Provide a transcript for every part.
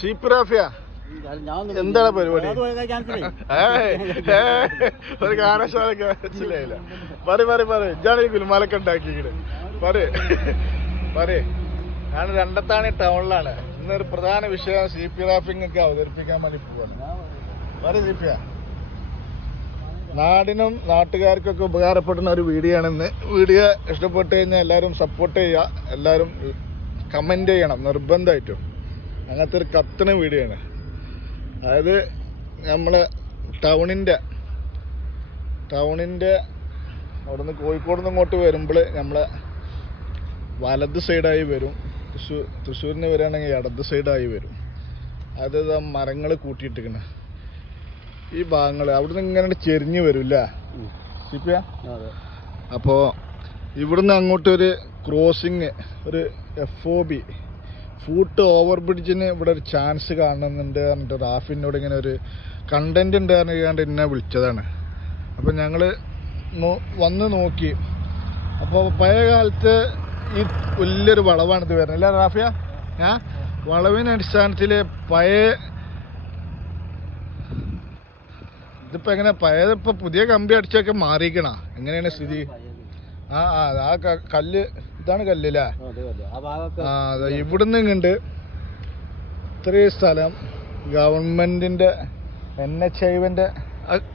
സീപ്രാഫിയ എന്താണ് പരിപാടി? ഒരു ഗാനശാലക്ക് മനസ്സിലായില്ല. പറ ഇജാണ് ഈ ഗുൽമാലൊക്കെ ഉണ്ടാക്കിയിട്ട് പറയേ. ഞാൻ രണ്ടത്താണി ടൗണിലാണ്. ഇന്നൊരു പ്രധാന വിഷയം സീപ്പി റാഫിംഗ് ഒക്കെ അവതരിപ്പിക്കാൻ വേണ്ടി പോവാണ്. സീപ്പിയ നാടിനും നാട്ടുകാർക്കൊക്കെ ഉപകാരപ്പെടുന്ന ഒരു വീഡിയോ ആണെന്ന്. വീഡിയോ ഇഷ്ടപ്പെട്ട് കഴിഞ്ഞാൽ എല്ലാവരും സപ്പോർട്ട് ചെയ്യുക, എല്ലാവരും കമന്റ് ചെയ്യണം നിർബന്ധമായിട്ടും. അങ്ങനത്തെ ഒരു കത്തുന്ന വീഡിയോ ആണ്. അതായത് നമ്മള് ടൗണിന്റെ അവിടുന്ന് കോഴിക്കോട് നിന്ന് ഇങ്ങോട്ട് വരുമ്പോൾ നമ്മളെ വലത് സൈഡായി വരും. തൃശ്ശൂരിന് വരികയാണെങ്കിൽ ഇടത് സൈഡായി വരും. അതായത് മരങ്ങൾ കൂട്ടിയിട്ടിരിക്കണ ഈ ഭാഗങ്ങൾ അവിടുന്ന് ഇങ്ങനെ ചെരിഞ്ഞ് വരില്ല സിപ്പിയ. അപ്പോൾ ഇവിടുന്ന് അങ്ങോട്ടൊരു ക്രോസിങ്, ഒരു FOB ഫൂട്ട് ഓവർ ബ്രിഡ്ജിന് ഇവിടെ ഒരു ചാൻസ് കാണുന്നുണ്ട് പറഞ്ഞിട്ട് റാഫിനോട് ഇങ്ങനെ ഒരു കണ്ടന്റ് ഉണ്ട് പറഞ്ഞാണ്ട് എന്നെ വിളിച്ചതാണ്. അപ്പം ഞങ്ങൾ വന്ന് നോക്കി. അപ്പോൾ പഴയ കാലത്ത് ഈ വലിയൊരു വളവാണിത് വരുന്നത് അല്ലേ റാഫിയ? വളവിന് അടിസ്ഥാനത്തിൽ ഇതിപ്പോൾ എങ്ങനെ പഴയതിപ്പോൾ പുതിയ കമ്പി അടിച്ചൊക്കെ മാറിയിക്കണ എങ്ങനെയാണ് സ്ഥിതി? ആ കല്ല് ഇതാണ് കല്ലില്ലേ? അതെ. ഇവിടുന്ന് ഇങ്ങണ്ട് ഇത്രയും സ്ഥലം ഗവൺമെന്റിന്റെ NHIന്റെ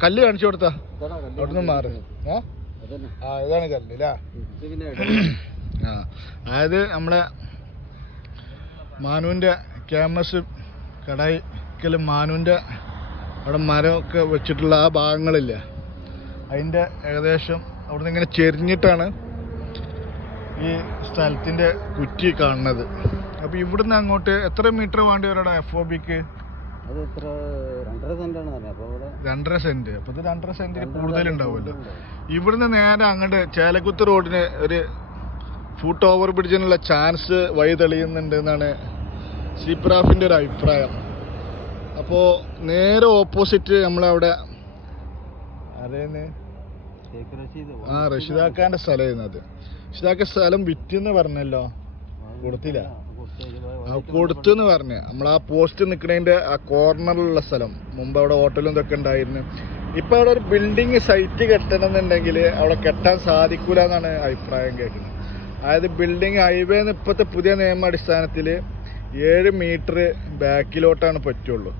കല്ല് കാണിച്ചു കൊടുത്താ അവിടുന്ന് മാറി. ഇതാണ് കല്ലില്ലേ? അതായത് നമ്മളെ മാനുവിന്റെ ക്യാമസ് കടായിക്കൽ മാനുവിന്റെ അവിടെ മരമൊക്കെ വെച്ചിട്ടുള്ള ആ ഭാഗങ്ങളില്ലേ, അതിന്റെ ഏകദേശം അവിടുന്ന് ഇങ്ങനെ ചെരിഞ്ഞിട്ടാണ് ഈ സ്ഥലത്തിന്റെ കുറ്റി കാണുന്നത്. അപ്പൊ ഇവിടുന്ന് അങ്ങോട്ട് എത്ര മീറ്റർ വേണ്ടി വരടാ FOBക്ക്? 2.5 സെന്റ്. അപ്പൊ ഇത് 2.5 സെന്റിന് കൂടുതൽ ഉണ്ടാവുമല്ലോ. ഇവിടുന്ന് നേരെ അങ്ങോട്ട് ചേലക്കുത്ത് റോഡിന് ഒരു ഫൂട്ട് ഓവർ ബ്രിഡ്ജിനുള്ള ചാൻസ് വഴി തെളിയുന്നുണ്ട് എന്നാണ് സീപ്രാഫിന്റെ ഒരു അഭിപ്രായം. അപ്പോ നേരെ ഓപ്പോസിറ്റ് നമ്മളവിടെ റഷീദാക്കാന്റെ സ്ഥലമായിരുന്നു. അത് റഷീദാക്ക സ്ഥലം വിറ്റെന്ന് പറഞ്ഞല്ലോ, കൊടുത്തില്ല? കൊടുത്തെന്ന് പറഞ്ഞ് നമ്മൾ ആ പോസ്റ്റ് നിൽക്കുന്നതിന്റെ ആ കോർണറിലുള്ള സ്ഥലം. മുമ്പ് അവിടെ ഹോട്ടലും ഇതൊക്കെ ഉണ്ടായിരുന്നു. ഇപ്പൊ അവിടെ ഒരു ബിൽഡിങ് സൈറ്റ് കെട്ടണമെന്നുണ്ടെങ്കിൽ അവിടെ കെട്ടാൻ സാധിക്കൂല എന്നാണ് അഭിപ്രായം കേൾക്കുന്നത്. അതായത് ബിൽഡിങ് ഹൈവേന്ന് ഇപ്പോഴത്തെ പുതിയ നിയമ അടിസ്ഥാനത്തിൽ 7 മീറ്റർ ബാക്കിലോട്ടാണ് പറ്റുള്ളൂ.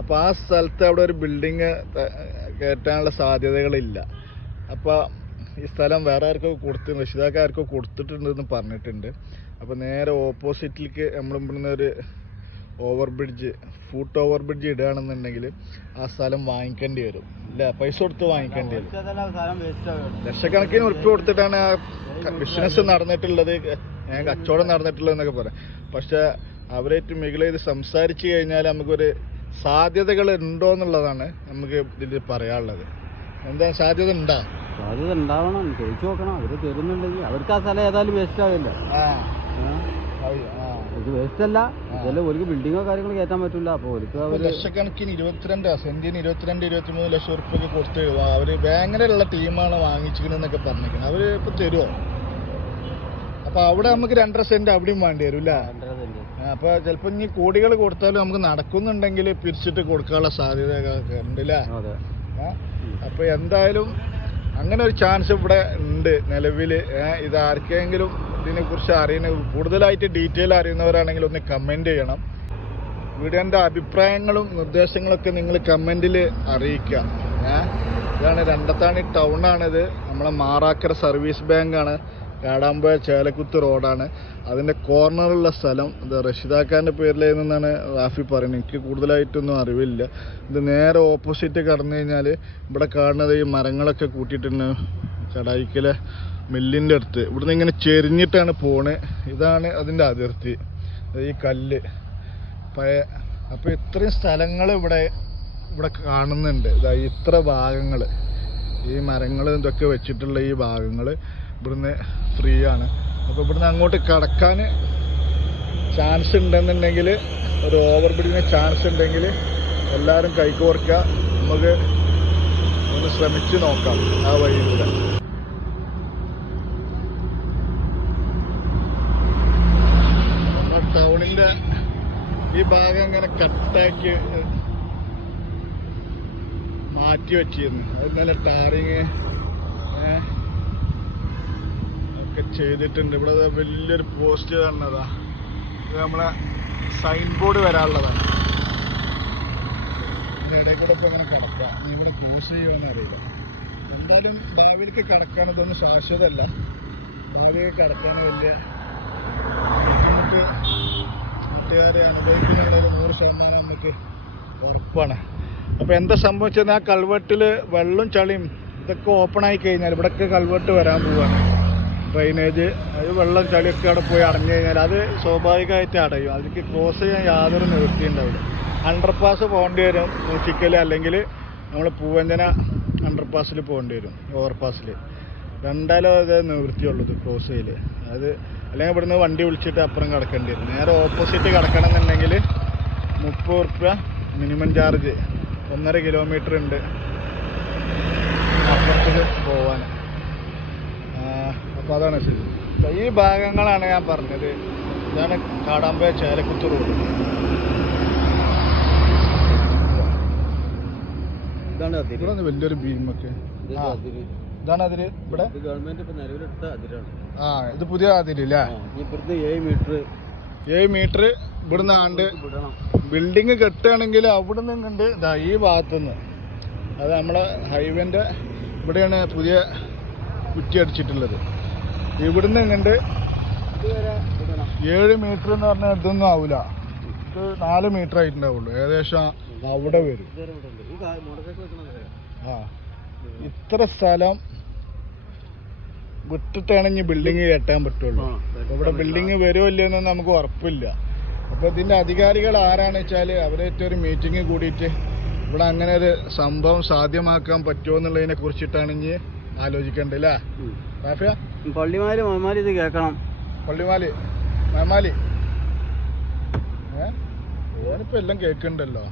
അപ്പോൾ ആ സ്ഥലത്ത് അവിടെ ഒരു ബിൽഡിങ് കയറ്റാനുള്ള സാധ്യതകളില്ല. അപ്പോൾ ഈ സ്ഥലം വേറെ ആർക്കോ റഷീദാക്കാർക്കോ കൊടുത്തിട്ടുണ്ടെന്ന് പറഞ്ഞിട്ടുണ്ട്. അപ്പോൾ നേരെ ഓപ്പോസിറ്റിലേക്ക് നമ്മൾ ഇവിടുന്ന് ഒരു ഫൂട്ട് ഓവർ ബ്രിഡ്ജ് ഇടുകയാണെന്നുണ്ടെങ്കിൽ ആ സ്ഥലം വാങ്ങിക്കേണ്ടി വരും. ഇല്ല, പൈസ കൊടുത്ത് വാങ്ങിക്കേണ്ടി വരും. ലക്ഷക്കണക്കിന് ഉറുപ്പിക കൊടുത്തിട്ടാണ് ആ ബിസിനസ് നടന്നിട്ടുള്ളത്, കച്ചവടം നടന്നിട്ടുള്ളതെന്നൊക്കെ പറയാം. പക്ഷെ അവരായിട്ട് മികളെയ്ത് സംസാരിച്ചു കഴിഞ്ഞാൽ നമുക്കൊരു സാധ്യതകൾ ഉണ്ടോ എന്നുള്ളതാണ് നമുക്ക് ഇതിൽ പറയാനുള്ളത്. എന്താ സാധ്യത ഉണ്ടാ? സാധ്യത ഉണ്ടാവണം, ചോദിച്ചു നോക്കണം. അവര് തരുന്നുണ്ടെങ്കിൽ അവർക്ക് ആ സ്ഥലം ഏതായാലും വേസ്റ്റ് ആവില്ല. ഇത് വേസ്റ്റ് അല്ല, ഇതല്ല ഒരു ബിൽഡിങ്ങോ കാര്യങ്ങളോ കയറ്റാൻ പറ്റില്ല. അപ്പോൾ അവർക്ക് ലക്ഷക്കണക്കിന് 22 സെന്റിന് 23 ലക്ഷം ഉറുപ്പിക കൊടുത്ത് അവര് ബാങ്കിലുള്ള ടീമാണ് വാങ്ങിച്ചിരിക്കണെന്നൊക്കെ പറഞ്ഞിരിക്കുന്നത്. അവര് ഇപ്പൊ തരുമോ? അപ്പൊ അവിടെ നമുക്ക് 2.5 സെന്റ് അവിടെയും വേണ്ടി വരും അല്ലേ? അപ്പൊ ചിലപ്പോ ഇനി കോടികൾ കൊടുത്താലും നമുക്ക് നടക്കുന്നുണ്ടെങ്കിൽ പിരിച്ചിട്ട് കൊടുക്കാനുള്ള സാധ്യത ഉണ്ടല്ലേ? അപ്പൊ എന്തായാലും അങ്ങനെ ഒരു ചാൻസ് ഇവിടെ ഉണ്ട് നിലവില്. ഇത് ആർക്കെങ്കിലും ഇതിനെ കുറിച്ച് അറിയുന്ന കൂടുതലായിട്ട് ഡീറ്റെയിൽ അറിയുന്നവരാണെങ്കിൽ ഒന്ന് കമന്റ് ചെയ്യണം. വീഡിയോന്റെ അഭിപ്രായങ്ങളും നിർദ്ദേശങ്ങളൊക്കെ നിങ്ങൾ കമന്റിൽ അറിയിക്കുക. ഇതാണ് രണ്ടത്താണി ടൗണാണിത്. നമ്മളെ മാറാക്കര സർവീസ് ബാങ്കാണ്. കാടാമ്പുഴ ചേലക്കുത്ത് റോഡാണ്. അതിൻ്റെ കോർണറുള്ള സ്ഥലം ഇത് റഷീദാക്കാൻ്റെ പേരിലായിരുന്നാണ് റാഫി പറയുന്നത്. എനിക്ക് കൂടുതലായിട്ടൊന്നും അറിവില്ല. ഇത് നേരെ ഓപ്പോസിറ്റ് കടന്നു കഴിഞ്ഞാൽ ഇവിടെ കാണുന്നത് ഈ മരങ്ങളൊക്കെ കൂട്ടിയിട്ടുണ്ട്. കടായിക്കലെ മില്ലിൻ്റെ അടുത്ത് ഇവിടുന്ന് ഇങ്ങനെ ചെരിഞ്ഞിട്ടാണ് പോണേ. ഇതാണ് അതിൻ്റെ അതിർത്തി, ഈ കല്ല് പഴയ. അപ്പോൾ ഇത്രയും സ്ഥലങ്ങൾ ഇവിടെ കാണുന്നുണ്ട്. ഇത്ര ഭാഗങ്ങൾ, ഈ മരങ്ങൾ ഇതൊക്കെ വെച്ചിട്ടുള്ള ഈ ഭാഗങ്ങൾ ഇവിടുന്ന് ഫ്രീ ആണ്. അപ്പോൾ ഇവിടുന്ന് അങ്ങോട്ട് കടക്കാൻ ചാൻസ് ഉണ്ടെന്നുണ്ടെങ്കിൽ, ഒരു ഓവർ ബ്രിഡ്ജിന് ചാൻസ് ഉണ്ടെങ്കിൽ എല്ലാവരും കൈകോർക്കുക. നമുക്ക് ഒന്ന് ശ്രമിച്ച് നോക്കാം ആ വഴിയിലൂടെ. ടൗണിൻ്റെ ഈ ഭാഗം ഇങ്ങനെ ഇങ്ങനെ കട്ടാക്കി മാറ്റി വെച്ചിരുന്നു. അത് നല്ല ടാറിങ് ഒക്കെ ചെയ്തിട്ടുണ്ട്. ഇവിടെ വലിയൊരു പോസ്റ്റ് തന്നതാ. ഇത് നമ്മളെ സൈൻ ബോർഡ് വരാനുള്ളതാണ്. അതിൻ്റെ ഇടയിൽ കൂടെ ഇപ്പൊ ഇങ്ങനെ കടക്കാം. നീ ഇവിടെ ക്രോസ് ചെയ്യുമെന്ന് അറിയില്ല. എന്തായാലും ഭാവിയിലേക്ക് കടക്കാൻ ഇതൊന്നും ശാശ്വതമല്ല. ഭാവിയിലേക്ക് കടക്കാൻ വലിയ നമുക്ക് നാട്ടുകാരെ അനുഭവിക്കുന്നതിൽ 100% നമുക്ക് ഉറപ്പാണ്. അപ്പോൾ എന്താ സംഭവിച്ചത്, ആ കൾവെട്ടിൽ വെള്ളം ചളിയും ഇതൊക്കെ ഓപ്പൺ ആയി കഴിഞ്ഞാൽ ഇവിടെയൊക്കെ കൾവെട്ട് വരാൻ പോവാണ്. ഡ്രൈനേജ് അത് വെള്ളം ചളിയൊക്കെ അവിടെ പോയി അടഞ്ഞു കഴിഞ്ഞാൽ അത് സ്വാഭാവികമായിട്ട് അടയും. അതിലേക്ക് ക്രോസ് ചെയ്യാൻ യാതൊരു നിവൃത്തി ഉണ്ടാവില്ല. അണ്ടർപാസ് പോകേണ്ടി വരും മൂച്ചിക്കൽ, അല്ലെങ്കിൽ നമ്മൾ പൂവഞ്ചന അണ്ടർപാസിൽ പോകേണ്ടി വരും, ഓവർപാസിൽ. രണ്ടാലും അത് നിവൃത്തിയുള്ളത് ക്രോസ് ചെയ്യൽ. അത് അല്ലെങ്കിൽ ഇവിടുന്ന് വണ്ടി വിളിച്ചിട്ട് അപ്പുറം കിടക്കേണ്ടി വരും. നേരെ ഓപ്പോസിറ്റ് കിടക്കണം എന്നുണ്ടെങ്കിൽ 30 റുപ്യ മിനിമം ചാർജ്. 1.5 കിലോമീറ്റർ ഉണ്ട് അപ്പുറത്തിൽ പോവാൻ. അപ്പോൾ അതാണ് ശരി. ഈ ഭാഗങ്ങളാണ് ഞാൻ പറഞ്ഞത്. ഇതാണ് കാടാമ്പ ചേലക്കുത്ത് റോഡ്. ഇവിടെ വലിയൊരു ഭീമൊക്കെ ഇതാണ് അതിര്. ഇവിടെ ഗവൺമെന്റ് ഇപ്പൊ നിലവിലെടുത്ത അതിരാണ്. ഇത് പുതിയ അതിരില്ലേ? 7 മീറ്റർ ഇവിടുന്ന് ആണ്ട് ബിൽഡിങ് കെട്ടുകയാണെങ്കിൽ അവിടെ നിന്ന് കണ്ട് ഈ ഭാഗത്തുനിന്ന്, അത് നമ്മളെ ഹൈവേന്റെ ഇവിടെയാണ് പുതിയ കുറ്റി അടിച്ചിട്ടുള്ളത്. ഇവിടുന്ന് കണ്ട് 7 മീറ്റർ എന്ന് പറഞ്ഞാൽ ഇതൊന്നും ആവില്ല. ഇത് 4 മീറ്റർ ആയിട്ടുണ്ടാവുള്ളൂ. ഏകദേശം അവിടെ വരും. ഇത്ര സ്ഥലം വിട്ടിട്ടാണ് ഇനി ബിൽഡിങ് കെട്ടാൻ പറ്റുള്ളൂ. ഇവിടെ ബിൽഡിങ് വരുമോ ഇല്ലയെന്നൊന്നും നമുക്ക് ഉറപ്പില്ല. അപ്പോൾ ഇതിന്റെ അധികാരികൾ ആരാണെന്ന് വെച്ചാൽ അവരേറ്റൊരു മീറ്റിംഗ് കൂടിയിട്ട് ഇവിടെ അങ്ങനെ ഒരു സംഭവം സാധ്യമാക്കാൻ പറ്റുമോ എന്നുള്ളതിനെ കുറിച്ചിട്ടാണ് ഇനി ആലോചിക്കേണ്ടത് അല്ലേ റാഫിയ? പള്ളിമാലി മമാലി ഇത് കേൾക്കണം. പള്ളിമാലി മമാലി ഓനിപ്പോ എല്ലാം കേൾക്കണ്ടല്ലോ.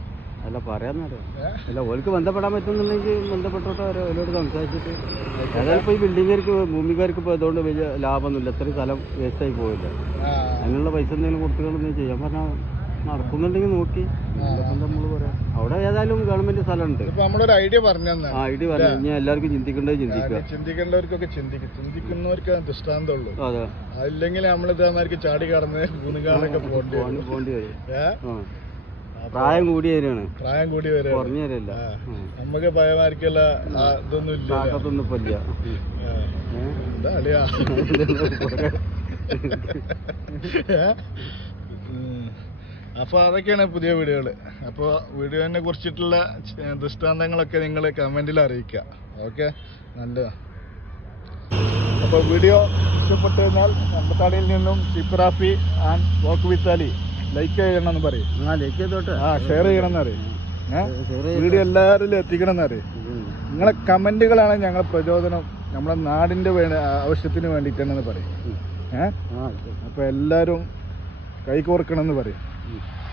അല്ല പറയാന്നറിയാം. അല്ല ഓർക്ക് ബന്ധപ്പെടാൻ പറ്റുന്നുണ്ടെങ്കിൽ ബന്ധപ്പെട്ടോട്ടെ അവരോട് സംസാരിച്ചിട്ട്. ഏതായാലും ഇപ്പൊ ഈ ബിൽഡിംഗുകാർക്ക് ഭൂമിക്കാർക്ക് ഇപ്പൊ അതുകൊണ്ട് വലിയ ലാഭമൊന്നുമില്ല. ഇത്രയും സ്ഥലം വേസ്റ്റ് ആയി പോയില്ല. അതിനുള്ള പൈസ എന്തെങ്കിലും കൊടുത്തുകൊണ്ട് ചെയ്യാൻ പറഞ്ഞാൽ നടക്കുന്നുണ്ടെങ്കിൽ നോക്കി നമ്മള് പറയാം. അവിടെ ഏതായാലും ഗവൺമെന്റ് സ്ഥലമുണ്ട്. നമ്മളൊരു ഐഡിയ പറഞ്ഞു ഐഡിയ പറഞ്ഞു കഴിഞ്ഞാൽ എല്ലാവർക്കും ചിന്തിക്കേണ്ടത് ചിന്തിക്കേണ്ടവർക്കൊക്കെ ചിന്തിക്കുന്നവർക്ക് ദൃഷ്ടാന്തമുള്ളൂ. അതെ, അല്ലെങ്കിൽ നമ്മളിതേമാർക്ക് ചാടി കടന്ന് കൂന്നുകാലൊക്കെ പോകേണ്ടി വരും. പ്രായം കൂടി വരികയാണ്. പ്രായം കൂടി വരിക കുറഞ്ഞു വരില്ല. നമുക്ക് ഭയമാർക്കുള്ള ഇതൊന്നും ഇല്ല. താക്കത്തൊന്നും ഇപ്പൊ ഇല്ല. എന്താ അളിയാ? അപ്പോൾ അതൊക്കെയാണ് പുതിയ വീഡിയോകൾ. അപ്പോൾ വീഡിയോനെ കുറിച്ചിട്ടുള്ള ദൃഷ്ടാന്തങ്ങളൊക്കെ നിങ്ങൾ കമൻറ്റിൽ അറിയിക്കുക. ഓക്കെ, നല്ല. അപ്പോൾ വീഡിയോ ഇഷ്ടപ്പെട്ടു കഴിഞ്ഞാൽ കമ്പത്താടിയിൽ നിന്നും ചിപ്രാഫി and walk with Ali like ചെയ്യണമെന്ന് പറയും. ലൈക്ക് ചെയ്തോട്ടെ. ഷെയർ ചെയ്യണമെന്ന് അറിയും. വീഡിയോ എല്ലാവരിലും എത്തിക്കണമെന്ന് അറിയും. നിങ്ങളെ കമൻറ്റുകളാണ് ഞങ്ങളെ പ്രചോദനം, നമ്മളെ നാടിൻ്റെ ആവശ്യത്തിന് വേണ്ടിയിട്ടാണെന്ന് പറയും. അപ്പോൾ എല്ലാവരും കൈ കോർക്കണമെന്ന് പറയും.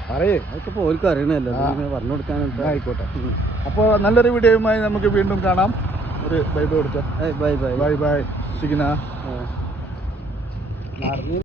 പറയേ, അതൊക്കെ ഓർക്ക് അറിയണല്ലോ, പറഞ്ഞു കൊടുക്കാനായിട്ട്. ആയിക്കോട്ടെ. അപ്പോൾ നല്ലൊരു വീഡിയോയുമായി നമുക്ക് വീണ്ടും കാണാം. ഒരു ബൈ ബൈ കൊടുക്കാം. Bye bye bye bye. സിഗ്ന.